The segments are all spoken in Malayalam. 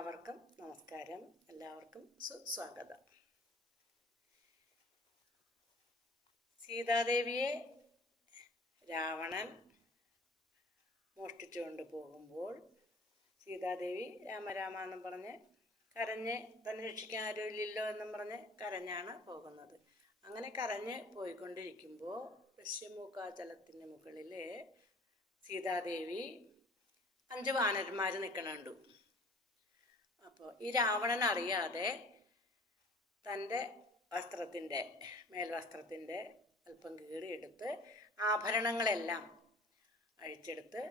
എല്ലാവർക്കും നമസ്കാരം. എല്ലാവർക്കും സുസ്വാഗതം. സീതാദേവിയെ രാവണൻ മോഷ്ടിച്ചുകൊണ്ട് പോകുമ്പോൾ സീതാദേവി രാമരാമ എന്നും പറഞ്ഞ് കരഞ്ഞ് തന്നെ രക്ഷിക്കാൻ ആരുമില്ലല്ലോ എന്നും പറഞ്ഞ് കരഞ്ഞാണ് പോകുന്നത്. അങ്ങനെ കരഞ്ഞ് പോയിക്കൊണ്ടിരിക്കുമ്പോൾ ഋഷ്യമൂകാചലത്തിന് മുകളിൽ സീതാദേവി 5 വാനരന്മാർ നിൽക്കണുണ്ടു. അപ്പോൾ ഈ രാവണൻ അറിയാതെ തൻ്റെ മേൽവസ്ത്രത്തിൻ്റെ അല്പം കീറിയെടുത്ത് ആഭരണങ്ങളെല്ലാം അഴിച്ചെടുത്ത്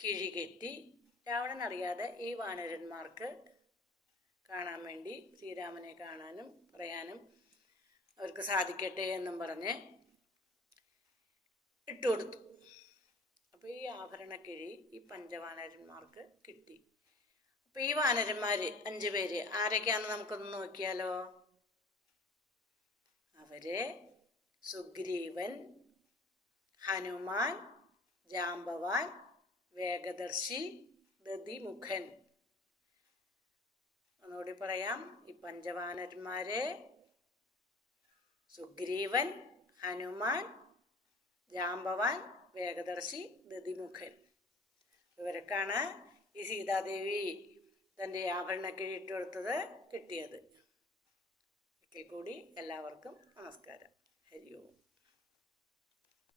കിഴികെറ്റി രാവണൻ അറിയാതെ ഈ വാനരന്മാർക്ക് കാണാൻ വേണ്ടി ശ്രീരാമനെ കാണാനും പറയാനും അവർക്ക് സാധിക്കട്ടെ എന്നും പറഞ്ഞ് ഇട്ടുകൊടുത്തു. അപ്പോൾ ഈ ആഭരണക്കിഴി ഈ പഞ്ചവാനരന്മാർക്ക് കിട്ടി. അപ്പോൾ ഈ വാനരന്മാർ 5 പേര് ആരൊക്കെയാണെന്ന് നമുക്കൊന്ന് നോക്കിയാലോ. അവര് സുഗ്രീവൻ, ഹനുമാൻ, ജാംബവാൻ, വേഗദർശി, ദതിമുഖൻ. ഒന്നുകൂടി പറയാം. ഈ പഞ്ചവാനരന്മാര് സുഗ്രീവൻ, ഹനുമാൻ, ജാംബവാൻ, വേഗദർശി, ദതിമുഖൻ. ഇവർക്കാണ് ഈ സീതാദേവി തൻ്റെ ആഭരണക്കിഴി ഇട്ട് കൊടുത്തത് കിട്ടിയത്. ഒരിക്കൽ കൂടി എല്ലാവർക്കും നമസ്കാരം. ഹരി ഓം.